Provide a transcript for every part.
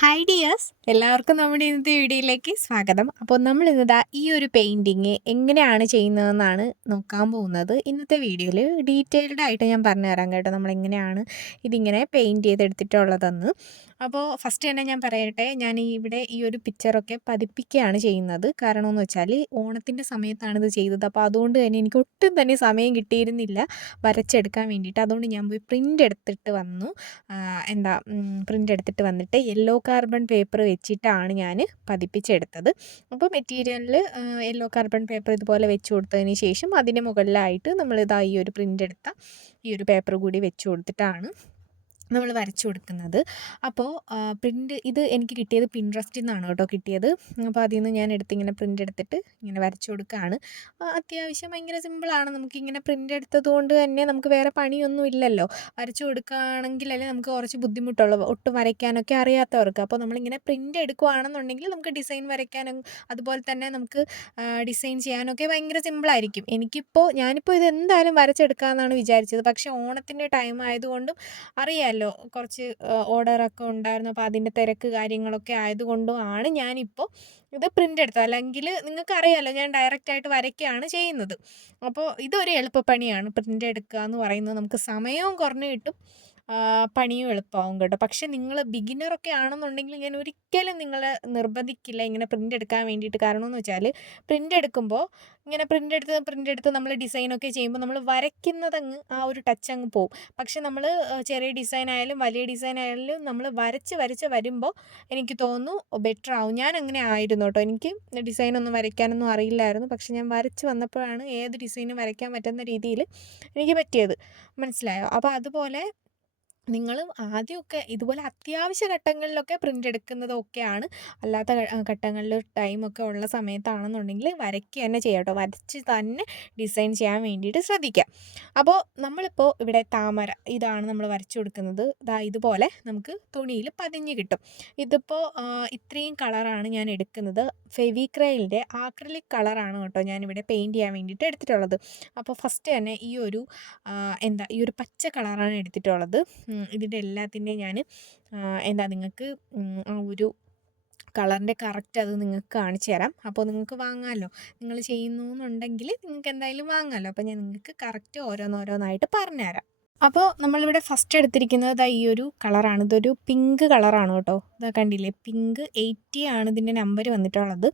Hi dears എല്ലാവർക്കും നമ്മുടെ ഇന്നത്തെ വീഡിയോയിലേക്ക് സ്വാഗതം. അപ്പോൾ നമ്മൾ ഇന്നിതാ ഈ ഒരു പെയിന്റിങ് എങ്ങനെയാണ് ചെയ്യുന്നതെന്നാണ് നോക്കാൻ പോകുന്നത്. ഇന്നത്തെ വീഡിയോയിൽ ഡീറ്റെയിൽഡ് ആയിട്ട് ഞാൻ പറഞ്ഞു തരാം കേട്ടോ നമ്മൾ എങ്ങനെയാണ് ഇതിങ്ങനെ പെയിന്റ് ചെയ്തെടുത്തിട്ടുള്ളതെന്ന്. അപ്പോൾ ഫസ്റ്റ് തന്നെ ഞാൻ പറയട്ടെ ഞാൻ ഇവിടെ ഈ ഒരു പിക്ചറൊക്കെ പതിപ്പിക്കുകയാണ് ചെയ്യുന്നത്. കാരണം എന്ന് വെച്ചാൽ ഓണത്തിന്റെ സമയത്താണ് ഇത് ചെയ്തത്. അപ്പോൾ അതുകൊണ്ട് തന്നെ എനിക്ക് ഒട്ടും തന്നെ സമയം കിട്ടിയിരുന്നില്ല വരച്ചെടുക്കാൻ വേണ്ടിയിട്ട്. അതുകൊണ്ട് ഞാൻ പോയി പ്രിന്റ് എടുത്തിട്ട് വന്നു. എന്താ പ്രിന്റ് എടുത്തിട്ട് വന്നിട്ട് യെല്ലോ കാർബൺ പേപ്പർ വെച്ചിട്ടാണ് ഞാൻ പതിപ്പിച്ചെടുത്തത്. അപ്പോൾ മെറ്റീരിയലിൽ യെല്ലോ കാർബൺ പേപ്പർ ഇതുപോലെ വെച്ച് കൊടുത്തതിന് ശേഷം അതിന് മുകളിലായിട്ട് നമ്മൾ ഇതാ ഈ ഒരു പ്രിന്റ് എടുത്ത ഈ ഒരു പേപ്പർ കൂടി വെച്ച് കൊടുത്തിട്ടാണ് നമ്മൾ വരച്ചു കൊടുക്കുന്നത്. അപ്പോൾ പ്രിന്റ് ഇത് എനിക്ക് കിട്ടിയത് പിൻട്രസ്റ്റിൽ നിന്നാണ് കേട്ടോ കിട്ടിയത്. അപ്പോൾ അതിൽ നിന്ന് ഞാൻ എടുത്ത് ഇങ്ങനെ പ്രിന്റ് എടുത്തിട്ട് ഇങ്ങനെ വരച്ചു കൊടുക്കുകയാണ് അത്യാവശ്യം ഭയങ്കര സിമ്പിളാണ് നമുക്കിങ്ങനെ പ്രിന്റ് എടുത്തത് കൊണ്ട് തന്നെ നമുക്ക് വേറെ പണിയൊന്നും ഇല്ലല്ലോ. വരച്ചു കൊടുക്കുകയാണെങ്കിലല്ലേ നമുക്ക് കുറച്ച് ബുദ്ധിമുട്ടുള്ളൂ. ഒട്ടും വരയ്ക്കാനൊക്കെ അറിയാത്തവർക്ക്. അപ്പോൾ നമ്മളിങ്ങനെ പ്രിന്റ് എടുക്കുകയാണെന്നുണ്ടെങ്കിൽ നമുക്ക് ഡിസൈൻ വരയ്ക്കാനും അതുപോലെ തന്നെ നമുക്ക് ഡിസൈൻ ചെയ്യാനൊക്കെ ഭയങ്കര സിമ്പിളായിരിക്കും എനിക്കിപ്പോൾ ഞാനിപ്പോൾ ഇത് എന്തായാലും വരച്ചെടുക്കാമെന്നാണ് വിചാരിച്ചത്. പക്ഷേ ഓണത്തിന്റെ ടൈം ആയതുകൊണ്ടും അറിയാമല്ലോ കുറച്ച് ഓർഡറൊക്കെ ഉണ്ടായിരുന്നു. അപ്പോൾ അതിന്റെ തിരക്ക് കാര്യങ്ങളൊക്കെ ആയതുകൊണ്ടും ആണ് ഞാനിപ്പോൾ ഇത് പ്രിന്റ് എടുത്തത്. അല്ലെങ്കിൽ നിങ്ങൾക്ക് അറിയാമല്ലോ ഞാൻ ഡയറക്റ്റായിട്ട് വരയ്ക്കുകയാണ് ചെയ്യുന്നത്. അപ്പോൾ ഇതൊരു എളുപ്പപ്പണിയാണ് പ്രിന്റ് എടുക്കുക എന്ന് പറയുന്നത്. നമുക്ക് സമയവും കുറഞ്ഞ് കിട്ടും. പണിയും എളുപ്പമാവും കേട്ടോ. പക്ഷെ നിങ്ങൾ ബിഗിനറൊക്കെ ആണെന്നുണ്ടെങ്കിൽ ഞാൻ ഒരിക്കലും നിങ്ങളെ നിർബന്ധിക്കില്ല ഇങ്ങനെ പ്രിന്റ് എടുക്കാൻ വേണ്ടിയിട്ട്. കാരണം എന്ന് വെച്ചാൽ പ്രിന്റ് എടുക്കുമ്പോൾ ഇങ്ങനെ പ്രിന്റ് എടുത്ത് പ്രിന്റ് എടുത്ത് നമ്മൾ ഡിസൈനൊക്കെ ചെയ്യുമ്പോൾ നമ്മൾ വരയ്ക്കുന്നതങ്ങ് ആ ഒരു ടച്ച് അങ്ങ് പോവും. പക്ഷെ നമ്മൾ ചെറിയ ഡിസൈൻ ആയാലും വലിയ ഡിസൈൻ ആയാലും നമ്മൾ വരച്ച് വരച്ച് വരുമ്പോൾ എനിക്ക് തോന്നുന്നു ബെറ്റർ ആവും. ഞാൻ അങ്ങനെ ആയിരുന്നു കേട്ടോ. എനിക്ക് ഡിസൈനൊന്നും വരയ്ക്കാനൊന്നും അറിയില്ലായിരുന്നു. പക്ഷെ ഞാൻ വരച്ച് വന്നപ്പോഴാണ് ഏത് ഡിസൈനും വരയ്ക്കാൻ പറ്റുന്ന രീതിയിൽ എനിക്ക് പറ്റിയത്. മനസ്സിലായോ? അപ്പോൾ അതുപോലെ നിങ്ങൾ ആദ്യമൊക്കെ ഇതുപോലെ അത്യാവശ്യ ഘട്ടങ്ങളിലൊക്കെ പ്രിന്റ് എടുക്കുന്നതൊക്കെയാണ് അല്ലാത്ത ഘട്ടങ്ങളിൽ ടൈമൊക്കെ ഉള്ള സമയത്താണെന്നുണ്ടെങ്കിൽ വരയ്ക്കുക തന്നെ ചെയ്യാം കേട്ടോ. വരച്ച് തന്നെ ഡിസൈൻ ചെയ്യാൻ വേണ്ടിയിട്ട് ശ്രദ്ധിക്കാം അപ്പോൾ നമ്മളിപ്പോൾ ഇവിടെ താമര ഇതാണ് നമ്മൾ വരച്ചു കൊടുക്കുന്നത്. ഇതാ ഇതുപോലെ നമുക്ക് തുണിയിൽ പതിഞ്ഞ് കിട്ടും. ഇതിപ്പോൾ ഇത്രയും കളറാണ് ഞാൻ എടുക്കുന്നത്. ഫെവിക്രയിലിന്റെ ആക്രിലിക് കളറാണ് കേട്ടോ ഞാനിവിടെ പെയിന്റ് ചെയ്യാൻ വേണ്ടിയിട്ട് എടുത്തിട്ടുള്ളത്. അപ്പോൾ ഫസ്റ്റ് തന്നെ ഈ ഒരു എന്താ ഈ ഒരു പച്ച കളറാണ് എടുത്തിട്ടുള്ളത്. ഇതിന്റെ എല്ലാത്തിന്റെയും ഞാൻ എന്താ നിങ്ങൾക്ക് ആ ഒരു കളറിന്റെ കറക്റ്റ് അത് നിങ്ങൾക്ക് കാണിച്ചു തരാം. അപ്പോൾ നിങ്ങൾക്ക് വാങ്ങാമല്ലോ നിങ്ങൾ ചെയ്യുന്നു എന്നുണ്ടെങ്കിൽ നിങ്ങൾക്ക് എന്തായാലും വാങ്ങാമല്ലോ അപ്പോൾ ഞാൻ നിങ്ങൾക്ക് കറക്റ്റ് ഓരോന്നോരോന്നായിട്ട് പറഞ്ഞുതരാം അപ്പോൾ നമ്മളിവിടെ ഫസ്റ്റ് എടുത്തിരിക്കുന്നത് ഇതാ ഈ ഒരു കളറാണ്. ഇതൊരു പിങ്ക് കളറാണ് കേട്ടോ. ഇതാ കണ്ടില്ലേ? പിങ്ക് എയ്റ്റി ആണ് ഇതിന്റെ നമ്പർ വന്നിട്ടുള്ളത്.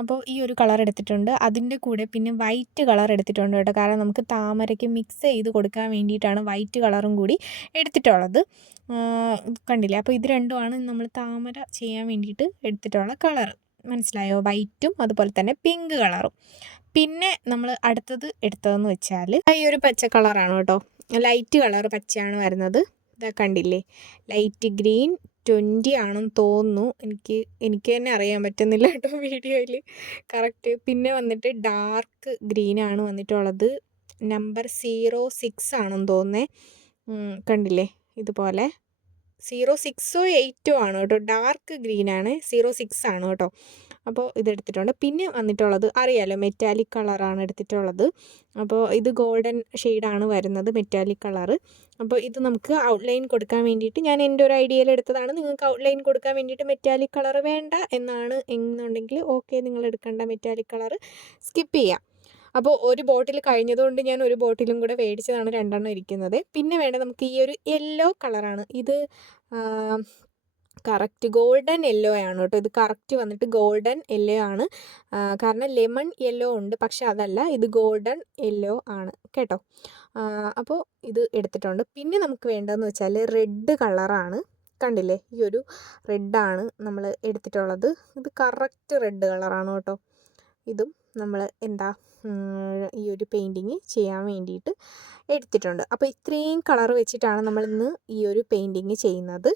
അപ്പോൾ ഈ ഒരു കളർ എടുത്തിട്ടുണ്ട്. അതിന്റെ കൂടെ പിന്നെ വൈറ്റ് കളർ എടുത്തിട്ടുണ്ട് കേട്ടോ. കാരണം നമുക്ക് താമരയ്ക്ക് മിക്സ് ചെയ്ത് കൊടുക്കാൻ വേണ്ടിയിട്ടാണ് വൈറ്റ് കളറും കൂടി എടുത്തിട്ടുള്ളത്. കണ്ടില്ലേ? അപ്പോൾ ഇത് രണ്ടുമാണ് നമ്മൾ താമര ചെയ്യാൻ വേണ്ടിയിട്ട് എടുത്തിട്ടുള്ള കളർ മനസ്സിലായോ? വൈറ്റും അതുപോലെ തന്നെ പിങ്ക് കളറും പിന്നെ നമ്മൾ അടുത്തത് എടുത്തതെന്ന് വെച്ചാൽ ഈ ഒരു പച്ച കളറാണ് കേട്ടോ. ലൈറ്റ് കളർ പച്ചയാണ് വരുന്നത്. ഇതാ കണ്ടില്ലേ? ലൈറ്റ് ഗ്രീൻ ട്വന്റി ആണെന്ന് തോന്നുന്നു. എനിക്ക് എനിക്ക് തന്നെ അറിയാൻ പറ്റുന്നില്ല കേട്ടോ വീഡിയോയിൽ കറക്റ്റ് പിന്നെ വന്നിട്ട് ഡാർക്ക് ഗ്രീൻ ആണ് വന്നിട്ടുള്ളത്. നമ്പർ സീറോ സിക്സ് ആണെന്ന് തോന്നുന്നേ. കണ്ടില്ലേ? ഇതുപോലെ. സീറോ സിക്സോ എയ്റ്റോ ആണ് കേട്ടോ. ഡാർക്ക് ഗ്രീൻ ആണ്. സീറോ സിക്സ് ആണ് കേട്ടോ. അപ്പോൾ ഇത് എടുത്തിട്ടുണ്ട് പിന്നെ വന്നിട്ടുള്ളത് അറിയാലോ മെറ്റാലിക് കളറാണ് എടുത്തിട്ടുള്ളത്. അപ്പോൾ ഇത് ഗോൾഡൻ ഷെയ്ഡാണ് വരുന്നത് മെറ്റാലിക് കളറ് അപ്പോൾ ഇത് നമുക്ക് ഔട്ട്ലൈൻ കൊടുക്കാൻ വേണ്ടിയിട്ട് ഞാൻ എന്റെ ഒരു ഐഡിയയിൽ എടുത്തതാണ്. നിങ്ങൾക്ക് ഔട്ട്ലൈൻ കൊടുക്കാൻ വേണ്ടിയിട്ട് മെറ്റാലിക് കളർ വേണ്ട എന്നാണ് എന്നുണ്ടെങ്കിൽ ഓക്കെ നിങ്ങൾ എടുക്കേണ്ട മെറ്റാലിക് കളർ സ്കിപ്പ് ചെയ്യാം. അപ്പോൾ ഒരു ബോട്ടിൽ കഴിഞ്ഞതുകൊണ്ട് ഞാൻ ഒരു ബോട്ടിലും കൂടെ മേടിച്ചതാണ് രണ്ടെണ്ണം ഇരിക്കുന്നത്. പിന്നെ വേണ്ട നമുക്ക് ഈ ഒരു യെല്ലോ കളറാണ് ഇത് കറക്റ്റ് ഗോൾഡൻ യെല്ലോ ആണ് കേട്ടോ. ഇത് കറക്റ്റ് വന്നിട്ട് ഗോൾഡൻ യെല്ലോ ആണ്. കാരണം ലെമൺ യെല്ലോ ഉണ്ട് പക്ഷെ അതല്ല ഇത് ഗോൾഡൻ യെല്ലോ ആണ് കേട്ടോ. അപ്പോൾ ഇത് എടുത്തിട്ടുണ്ട്. പിന്നെ നമുക്ക് വേണ്ടതെന്ന് വെച്ചാൽ റെഡ് കളറാണ് കണ്ടില്ലേ? ഈ ഒരു റെഡാണ് നമ്മൾ എടുത്തിട്ടുള്ളത്. ഇത് കറക്റ്റ് റെഡ് കളറാണ് കേട്ടോ. ഇതും നമ്മൾ എന്താ ഈ ഒരു പെയിന്റിങ് ചെയ്യാൻ വേണ്ടിയിട്ട് എടുത്തിട്ടുണ്ട്. അപ്പോൾ ഇത്രയും കളർ വെച്ചിട്ടാണ് നമ്മൾ ഇന്ന് ഈ ഒരു പെയിന്റിങ് ചെയ്യുന്നത്.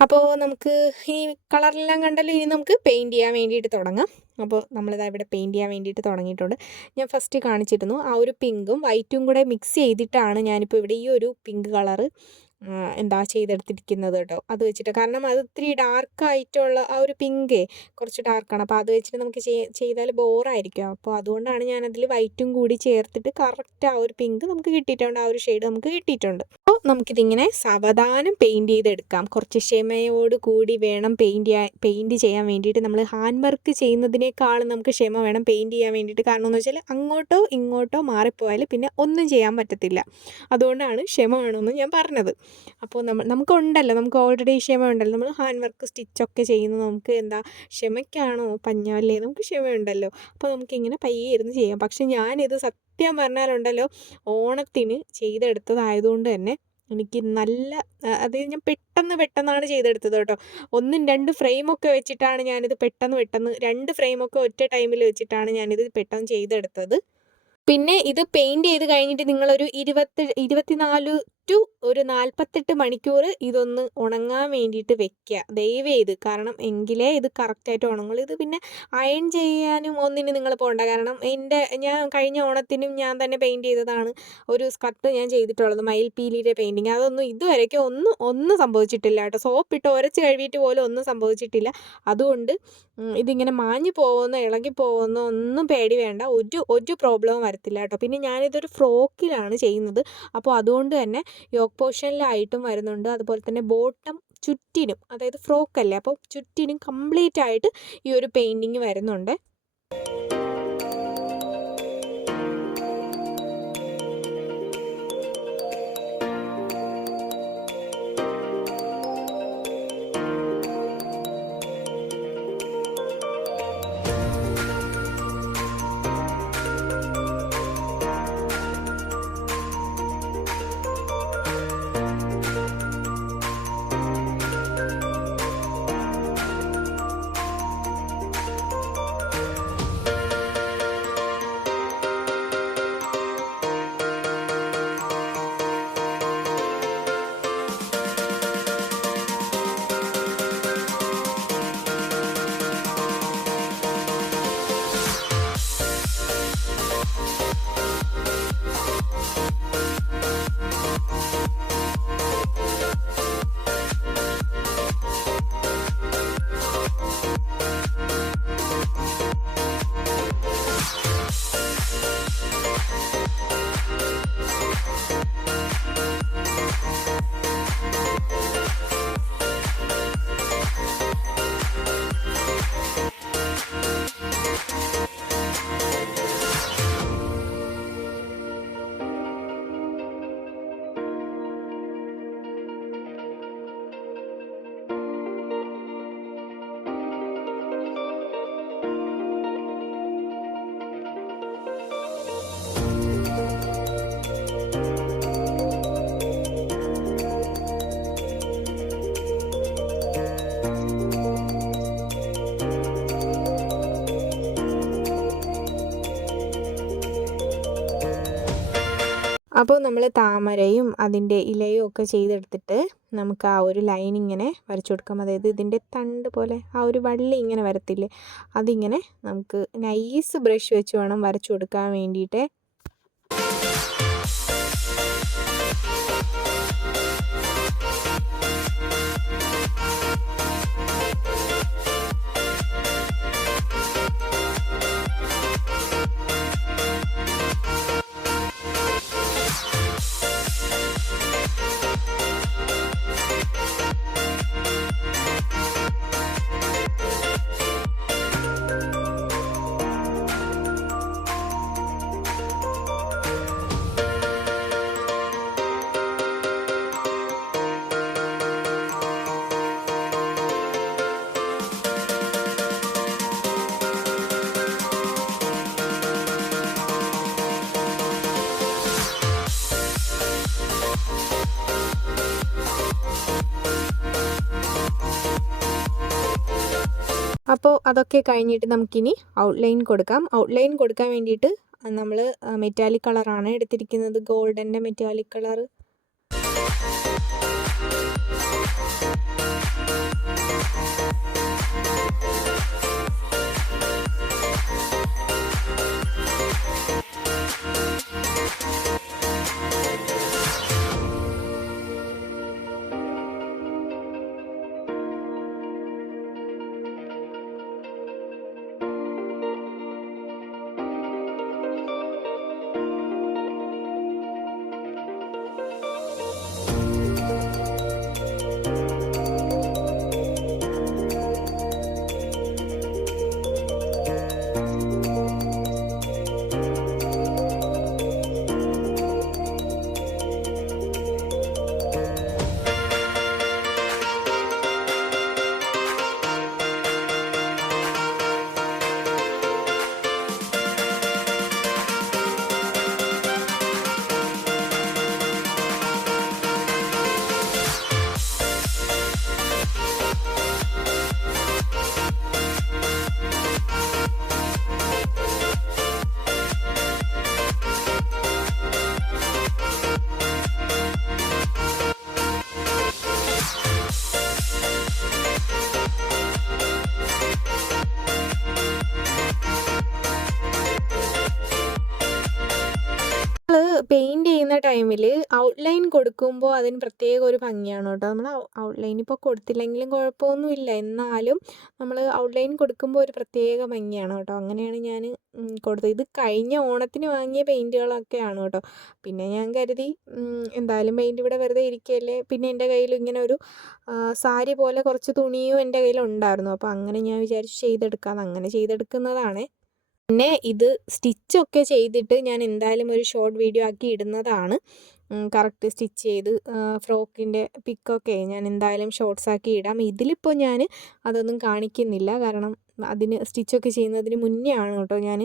അപ്പോൾ നമുക്ക് ഈ കളറെല്ലാം കണ്ടല്ലോ ഇനി നമുക്ക് പെയിന്റ് ചെയ്യാൻ വേണ്ടിയിട്ട് തുടങ്ങാം. അപ്പോൾ നമ്മളിതാ ഇവിടെ പെയിന്റ് ചെയ്യാൻ വേണ്ടിയിട്ട് തുടങ്ങിയിട്ടുണ്ട്. ഞാൻ ഫസ്റ്റ് കാണിച്ചിരുന്നു ആ ഒരു പിങ്കും വൈറ്റും കൂടെ മിക്സ് ചെയ്തിട്ടാണ് ഞാനിപ്പോൾ ഇവിടെ ഈ ഒരു പിങ്ക് കളറ് എന്താ ചെയ്തെടുത്തിരിക്കുന്നത് കേട്ടോ അത് വെച്ചിട്ട് കാരണം അത് ഇത്തിരി ഡാർക്കായിട്ടുള്ള ആ ഒരു പിങ്ക് കുറച്ച് ഡാർക്കാണ് അപ്പോൾ അത് വെച്ചിട്ട് നമുക്ക് ചെയ്താൽ ബോറായിരിക്കും അപ്പോൾ അതുകൊണ്ടാണ് ഞാനതിൽ വൈറ്റും കൂടി ചേർത്തിട്ട് കറക്റ്റ് ആ ഒരു പിങ്ക് നമുക്ക് കിട്ടിയിട്ടുണ്ട്. ആ ഒരു ഷെയ്ഡ് നമുക്ക് കിട്ടിയിട്ടുണ്ട്. അപ്പോൾ നമുക്കിതിങ്ങനെ സാവധാനം പെയിന്റ് ചെയ്തെടുക്കാം. കുറച്ച് ക്ഷമയോട് കൂടി വേണം പെയിന്റ് പെയിന്റ് ചെയ്യാൻ വേണ്ടിയിട്ട്. നമ്മൾ ഹാൻഡ് വർക്ക് ചെയ്യുന്നതിനേക്കാളും നമുക്ക് ക്ഷമ വേണം പെയിന്റ് ചെയ്യാൻ വേണ്ടിയിട്ട്. കാരണം എന്ന് വെച്ചാൽ അങ്ങോട്ടോ ഇങ്ങോട്ടോ മാറിപ്പോയാൽ പിന്നെ ഒന്നും ചെയ്യാൻ പറ്റത്തില്ല. അതുകൊണ്ടാണ് ക്ഷമ വേണമെന്ന് ഞാൻ പറഞ്ഞത്. അപ്പോൾ നമ്മൾ നമുക്കുണ്ടല്ലോ നമുക്ക് ഓൾറെഡി ക്ഷമ ഉണ്ടല്ലോ നമ്മൾ ഹാൻഡ് വർക്ക് സ്റ്റിച്ചൊക്കെ ചെയ്യുന്നത് നമുക്ക് എന്താ ക്ഷമയ്ക്കാണോ? പഞ്ഞല്ലേ? നമുക്ക് ക്ഷമയുണ്ടല്ലോ. അപ്പോൾ നമുക്കിങ്ങനെ പയ്യെ ഇരുന്ന് ചെയ്യാം. പക്ഷെ ഞാനിത് സത്യം പറഞ്ഞാലുണ്ടല്ലോ ഓണത്തിന് ചെയ്തെടുത്തതായതുകൊണ്ട് തന്നെ എനിക്ക് നല്ല അത് ഞാൻ പെട്ടെന്ന് പെട്ടെന്നാണ് ചെയ്തെടുത്തത് കേട്ടോ. ഒന്നും രണ്ട് ഫ്രെയിമൊക്കെ വെച്ചിട്ടാണ് ഞാനിത് പെട്ടെന്ന് പെട്ടെന്ന് രണ്ട് ഫ്രെയിമൊക്കെ ഒറ്റ ടൈമിൽ വെച്ചിട്ടാണ് ഞാനിത് പെട്ടെന്ന് ചെയ്തെടുത്തത്. പിന്നെ ഇത് പെയിന്റ് ചെയ്ത് കഴിഞ്ഞിട്ട് നിങ്ങളൊരു ഇരുപത്തി ഇരുപത്തിനാല് ടു ഒരു നാൽപ്പത്തെട്ട് മണിക്കൂർ ഇതൊന്ന് ഉണങ്ങാൻ വേണ്ടിയിട്ട് വെക്കുക ദയവ് ഇത്. കാരണം എങ്കിലേ ഇത് കറക്റ്റായിട്ട് ഉണങ്ങുള്ളൂ. ഇത് പിന്നെ അയൺ ചെയ്യാനും ഒന്നിനും നിങ്ങൾ പോകണ്ട കാരണം എന്റെ ഞാൻ കഴിഞ്ഞ ഓണത്തിനും ഞാൻ തന്നെ പെയിന്റ് ചെയ്തതാണ് ഒരു സ്കർട്ട് ഞാൻ ചെയ്തിട്ടുള്ളത്. മയിൽപീലിയുടെ പെയിന്റിങ് അതൊന്നും ഇതുവരെയൊക്കെ ഒന്നും ഒന്നും സംഭവിച്ചിട്ടില്ല കേട്ടോ. സോപ്പിട്ട് ഉരച്ച് കഴുകിയിട്ട് പോലും ഒന്നും സംഭവിച്ചിട്ടില്ല. അതുകൊണ്ട് ഇതിങ്ങനെ മാഞ്ഞു പോകുന്നോ ഇളകി പോകുന്നോ ഒന്നും പേടി വേണ്ട. ഒരു ഒരു പ്രോബ്ലവും വരത്തില്ല കേട്ടോ. പിന്നെ ഞാനിതൊരു ഫ്രോക്കിലാണ് ചെയ്യുന്നത്. അപ്പോൾ അതുകൊണ്ട് തന്നെ യോക്ക് പോർഷനിലായിട്ടും വരുന്നുണ്ട്. അതുപോലെ തന്നെ ബോട്ടം ചുറ്റിനും അതായത് ഫ്രോക്കല്ലേ അപ്പോൾ ചുറ്റിനും കംപ്ലീറ്റ് ആയിട്ട് ഈ ഒരു പെയിന്റിങ് വരുന്നുണ്ട്. അപ്പോൾ നമ്മൾ താമരയും അതിന്റെ ഇലയും ഒക്കെ ചെയ്തെടുത്തിട്ട് നമുക്ക് ആ ഒരു ലൈൻ ഇങ്ങനെ വരച്ചു കൊടുക്കാം. അതായത് ഇതിന്റെ തണ്ട് പോലെ ആ ഒരു വള്ളി ഇങ്ങനെ വരത്തില്ലേ അതിങ്ങനെ നമുക്ക് നൈസ് ബ്രഷ് വെച്ച് വേണം വരച്ചു കൊടുക്കാൻ വേണ്ടിയിട്ട് അപ്പോൾ അതൊക്കെ കഴിഞ്ഞിട്ട് നമുക്കിനി ഔട്ട്ലൈൻ കൊടുക്കാം. ഔട്ട്ലൈൻ കൊടുക്കാൻ വേണ്ടിയിട്ട് നമ്മൾ മെറ്റാലിക് കളറാണ് എടുത്തിരിക്കുന്നത്. ഗോൾഡന്റെ മെറ്റാലിക് കളർ ഫ്രെയിമിൽ ഔട്ട്ലൈൻ കൊടുക്കുമ്പോൾ അതിന് പ്രത്യേക ഒരു ഭംഗിയാണ് കേട്ടോ. നമ്മൾ ഔട്ട്ലൈൻ ഇപ്പോൾ കൊടുത്തില്ലെങ്കിലും കുഴപ്പമൊന്നുമില്ല. എന്നാലും നമ്മൾ ഔട്ട്ലൈൻ കൊടുക്കുമ്പോൾ ഒരു പ്രത്യേക ഭംഗിയാണ് കേട്ടോ. അങ്ങനെയാണ് ഞാൻ കൊടുത്തത്. ഇത് കഴിഞ്ഞ ഓണത്തിന് വാങ്ങിയ പെയിന്റുകളൊക്കെയാണ് കേട്ടോ. പിന്നെ ഞാൻ കരുതി എന്തായാലും പെയിന്റ് ഇവിടെ വെറുതെ ഇരിക്കുകയല്ലേ പിന്നെ എന്റെ കയ്യിൽ ഇങ്ങനെ ഒരു സാരി പോലെ കുറച്ച് തുണിയും എന്റെ കയ്യിൽ ഉണ്ടായിരുന്നു. അപ്പോൾ അങ്ങനെ ഞാൻ വിചാരിച്ചു ചെയ്തെടുക്കാമെന്ന് അങ്ങനെ ചെയ്തെടുക്കുന്നതാണ്. പിന്നെ ഇത് സ്റ്റിച്ചൊക്കെ ചെയ്തിട്ട് ഞാൻ എന്തായാലും ഒരു ഷോർട്ട് വീഡിയോ ആക്കി ഇടുന്നതാണ്. കറക്റ്റ് സ്റ്റിച്ച് ചെയ്ത് ഫ്രോക്കിന്റെ പിക്കൊക്കെ ഞാൻ എന്തായാലും ഷോർട്സ് ആക്കി ഇടാം. ഇതിലിപ്പോൾ ഞാൻ അതൊന്നും കാണിക്കുന്നില്ല. കാരണം അതിന് സ്റ്റിച്ചൊക്കെ ചെയ്യുന്നതിന് മുന്നേ ആണ് കേട്ടോ ഞാൻ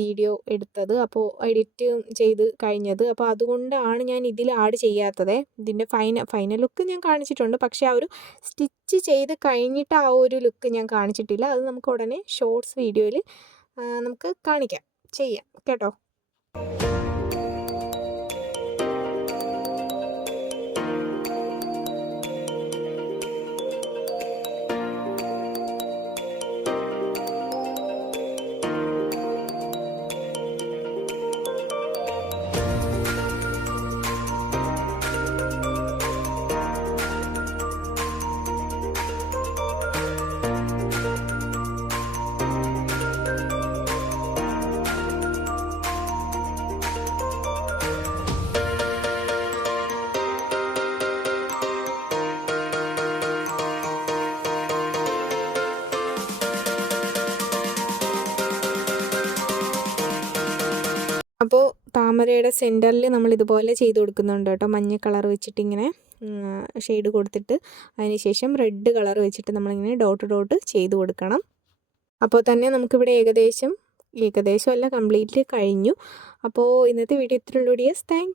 വീഡിയോ എടുത്തത്. അപ്പോൾ എഡിറ്റ് ചെയ്ത് കഴിഞ്ഞത്. അപ്പോൾ അതുകൊണ്ടാണ് ഞാൻ ഇതിൽ ആഡ് ചെയ്യാത്തത്. ഇതിന്റെ ഫൈന ഫൈനൽ ലുക്ക് ഞാൻ കാണിച്ചിട്ടുണ്ട്. പക്ഷേ ആ ഒരു സ്റ്റിച്ച് ചെയ്ത് കഴിഞ്ഞിട്ട് ആ ഒരു ലുക്ക് ഞാൻ കാണിച്ചിട്ടില്ല. അത് നമുക്ക് ഉടനെ ഷോർട്സ് വീഡിയോയിൽ നമുക്ക് കാണിക്കാം. ചെയ്യാം. കേട്ടോ? അപ്പോൾ താമരയുടെ സെന്ററിൽ നമ്മൾ ഇതുപോലെ ചെയ്ത് കൊടുക്കുന്നുണ്ട് കേട്ടോ. മഞ്ഞ കളർ വെച്ചിട്ട് ഇങ്ങനെ ഷെയ്ഡ് കൊടുത്തിട്ട് അതിനുശേഷം റെഡ് കളർ വെച്ചിട്ട് നമ്മളിങ്ങനെ ഡോട്ട് ഡോട്ട് ചെയ്ത് കൊടുക്കണം. അപ്പോൾ തന്നെ നമുക്കിവിടെ ഏകദേശം ഏകദേശം അല്ല കംപ്ലീറ്റ്ലി കഴിഞ്ഞു. അപ്പോൾ ഇന്നത്തെ വീഡിയോ ഇത്രയുള്ളൂ ഡിയസ് താങ്ക്